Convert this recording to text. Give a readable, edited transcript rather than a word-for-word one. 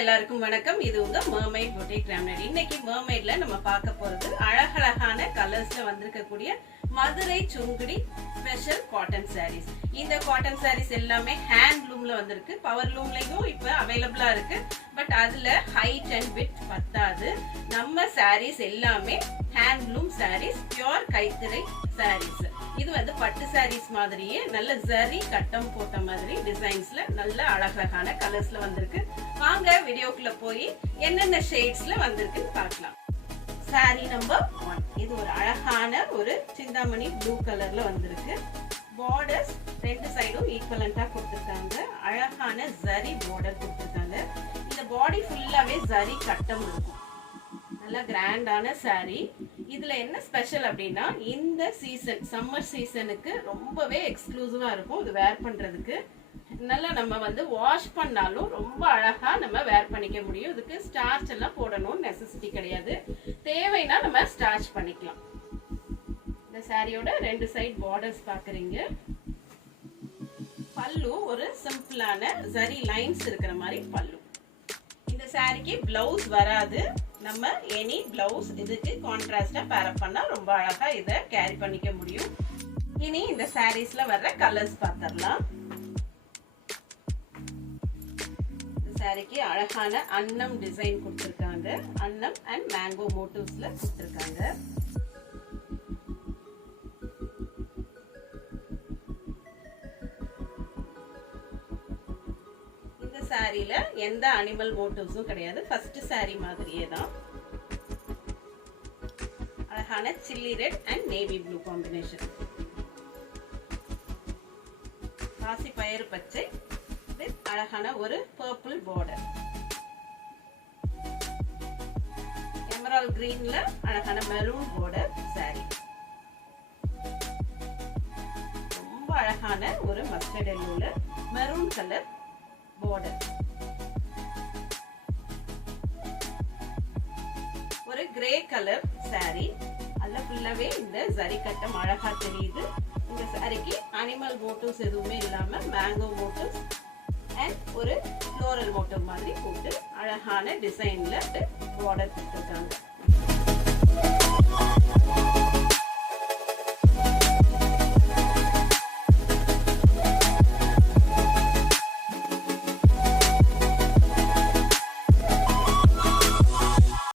எல்லாருக்கும் வணக்கம். இது உங்க மர்மைட் பொட்டிக் ரெமடி. இன்னைக்கு மர்மைட்ல நம்ம பார்க்க போறது அழகழகான கலர்ஸ்ல வந்திருக்கக்கூடிய மதுரை சுங்குடி ஸ்பெஷல் காட்டன் சாரீஸ். இந்த காட்டன் சாரீஸ் எல்லாமே ஹேண்ட்லூம்ல வந்திருக்கு. பவர் லூம்லயும் இப்ப அவைலபிளா இருக்கு. பட் அதுல ஹைட் அண்ட் விட்த் பத்தாது. நம்ம சாரீஸ் எல்லாமே ஹேண்ட்லூம் சாரீஸ், பியூர் கைத்தறி சாரீஸ். இது வந்து பட்டு சாரீஸ் மாதிரியே நல்ல ஜரி கட்டம் போட்ட மாதிரி டிசைன்ஸ்ல நல்ல அழகழகான கலர்ஸ்ல வந்திருக்கு. வாங்க வீடியோக்குள்ள போய் என்னென்ன ஷேட்ஸ்ல வந்திருக்குன்னு பார்க்கலாம். Sorry number 1. இது ஒரு அழகான ஒரு சிந்தாமணி ப்ளூ கலர்ல வந்திருக்கு. பார்டர்ஸ் ரெண்டு சைடும் ஈக்குவலண்டா கொடுத்திருக்காங்க. அழகான ஜரி பார்டர் கொடுத்திருக்காங்க. இந்த பாடி ஃபுல்லாவே ஜரி கட்டம் இருக்கும். நல்ல கிராண்டான சாரி. இதுல என்ன ஸ்பெஷல் அப்படின்னா, இந்த சீசன் சம்மர் சீசனுக்கு ரொம்பவே எக்ஸ்க்ளூசிவா இருக்கும். இது வேர் பண்றதுக்கு நல்லா நம்ம வந்து வாஷ் பண்ணாலும் ரொம்ப அழகா நம்ம வேர் பண்ணிக்க முடியும். இதுக்கு ஸ்டார்ச் எல்லாம் போடணும்னு நெசசிட்டி கிடையாது. தேவைன்னா நம்ம ஸ்டார்ச் பண்ணிக்கலாம். இந்த சாரியோட ரெண்டு சைட் பார்டர்ஸ் பாக்குறீங்க. பல்லு ஒரு சிம்பிளான ஜரி லைன்ஸ் இருக்கிற மாதிரி பல்லு. இந்த சாரிக்கு பிளவுஸ் வராது. நம்ம எனி பிளவுஸ் இதுக்கு கான்ட்ராஸ்டா பேர் பண்ணா ரொம்ப அழகா இதை கேரி பண்ணிக்க முடியும். இனி இந்த சாரீஸ்ல வர்ற கலர்ஸ் பார்த்தரலாம். சாரிக்கு அழகான அன்னம் டிசைன் கொடுத்திருக்காங்க. அன்னம் அண்ட் மேங்கோ மோட்டிவ்ஸ்ல கொடுத்திருக்காங்க. இந்த சாரியில எந்த அனிமல் மோட்டிவ்ஸும் கிடையாது. ஃபர்ஸ்ட் சாரி மாதிரியே தான். அழகான chilli red and navy blue combination. பாசி பயிறு பச்சை, அழகான ஒரு பர்பிள் பார்டர். எமரால்ட் கிரீன்ல அழகான மெரூன் பார்டர் சாரி. ரொம்ப அழகான ஒரு மஸ்டர்ட் எல்லோல மெரூன் கலர் பார்டர். ஒரு கிரே கலர் சாரி. அதுல ஃபுல்லாவே இந்த ஜரி கட்டம் அழகா தெரியுது. இந்த சாரிக்கு அனிமல் மோட்டிவ்ஸ் எதுவுமே இல்லாம மேங்கோ மோட்டிவ்ஸ் அண்ட் ஒரு ஃப்ளோரல் மோட்டிவ் மாதிரி போட்டு அழகான டிசைன்ல பார்டர் கொடுத்திருக்காங்க.